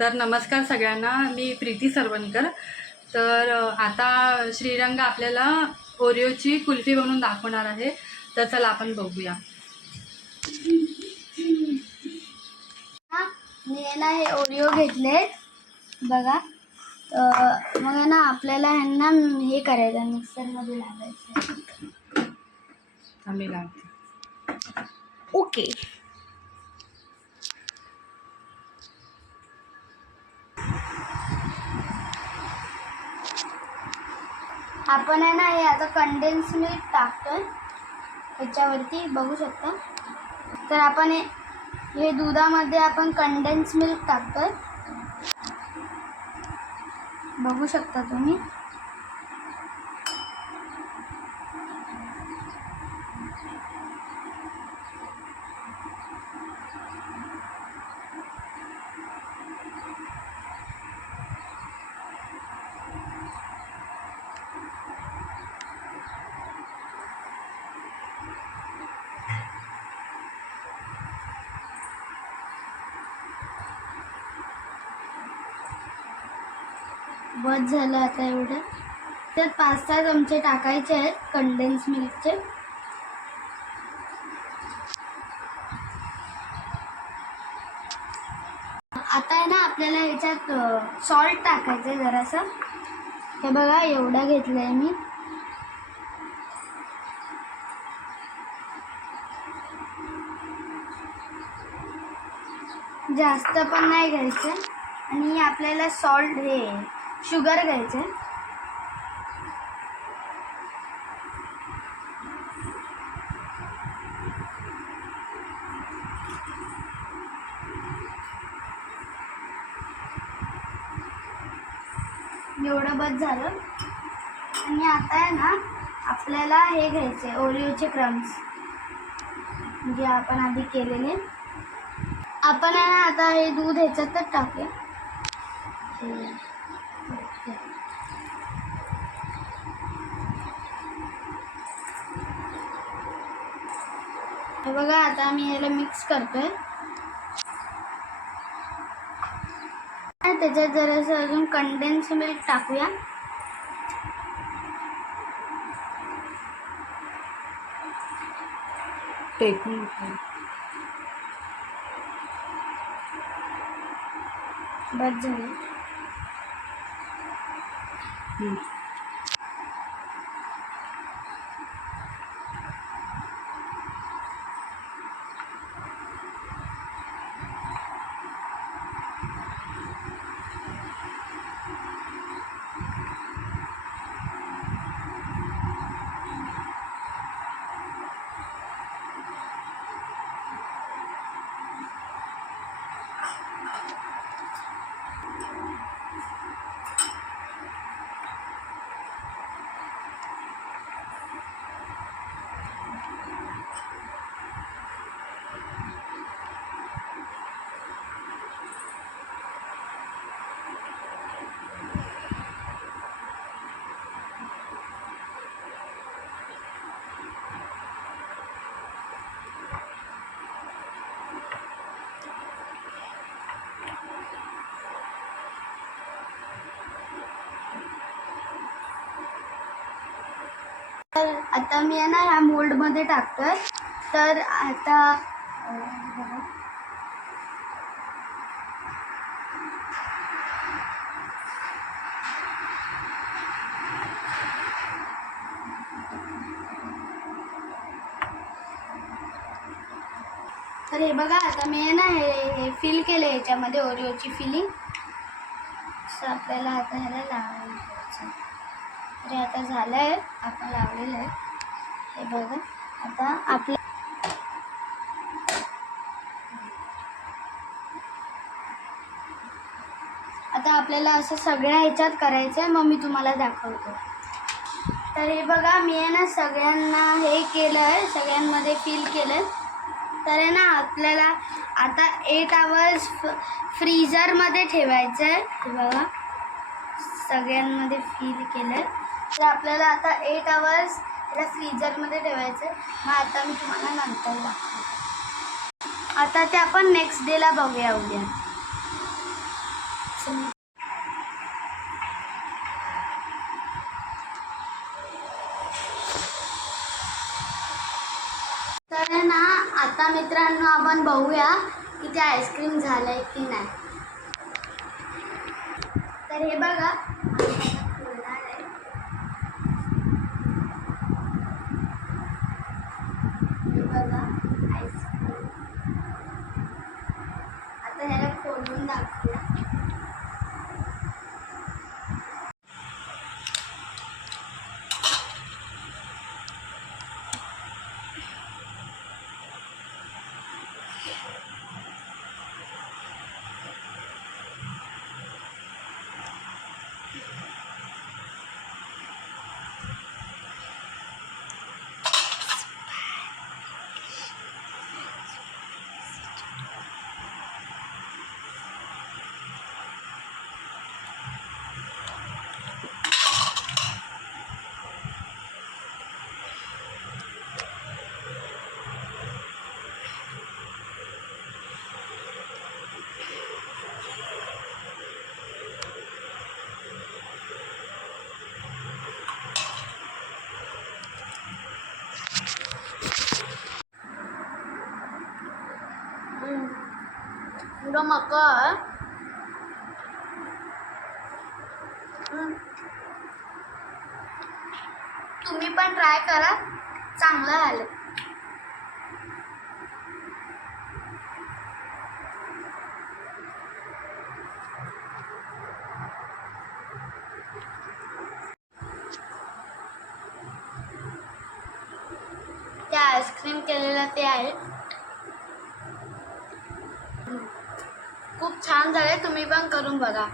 तर नमस्कार सगळ्यांना, मी प्रीती सरवणकर। तर आता श्रीरंग आपल्याला ओरिओची कुल्फी बनवून दाखवणार आहे। तर चला आपण बघूया। मी ना हे ओरिओ घेतले बघा। मग ना आपल्याला ह्यांना हे करायचं, मिक्सरमध्ये लावायचं। आम्ही लावते। ओके, आपण आहे ना हे आता कंडेन्स मिल्क टाकतोय ह्याच्यावरती, बघू शकता। तर आपण हे दुधामध्ये आपण कंडेन्स मिल्क टाकतोय, बघू शकता तुम्ही। बस झालं आता एवढं। त्यात 5-6 चमचे टाकायचे आहेत कंडेन्स मिल्कचे। आता आहे ना आपल्याला ह्याच्यात सॉल्ट टाकायचं आहे जरासं। हे बघा एवढं घेतलंय मी। जास्त पण नाही घ्यायचं। आणि आपल्याला सॉल्ट शुगर घ्यायचं। एवढं बस झालं। आणि आता आहे ना आपल्याला हे घ्यायचे ओरिओचे क्रम्स, जे आपण आधी केलेले। आपण आहे ना आता हे दूध ह्याच्यातच टाकूया। हे बघा आता मी याला मिक्स करतोय। त्याच्यात जरासं अजून कंडेन्स मिल्क टाकूया। टेकून बस झालं। तर आता मी आहे ना ह्या मोल्डमध्ये टाकतोय। तर आता तर हे बघा आता मी आहे ना हे फिल केलं ह्याच्यामध्ये ओरिओची फिलिंग। असं आपल्याला आता ह्याला लावायचं। तर आता झालं आहे, आपण लावलेलं आहे। हे बघा आता आपल्याला असं सगळ्या ह्याच्यात करायचं आहे। मग मी तुम्हाला दाखवतो। तर हे बघा मी आहे ना सगळ्यांना हे केलं आहे, सगळ्यांमध्ये फिल केलं आहे। तर आहे ना आपल्याला आता 8 आवर्स फ्रीझरमध्ये ठेवायचं आहे। हे बघा सगळ्यांमध्ये फिल केलं आहे। तर आपल्याला आता 8 आवर्स याला फ्रीझरमध्ये ठेवायचं आहे। मग आता मी तुम्हाला नंतर दाखवते। आता ते आपण नेक्स्ट डेला बघूया उद्या। तर आहे ना, आता मित्रांनो आपण बघूया की ते आईस्क्रीम झालंय की नाही. तर हे बघा, आम्ही आता खोलणार आहे. हे बघा आईस्क्रीम. आता ह्याला खोलून दाखवूया. पुढं मकर. तुम्ही पण ट्राय करा, चांगलं झालं. ते आईस्क्रीम केलेलं ते आहे, खूप छान झाले. तुम्ही पण करून बघा.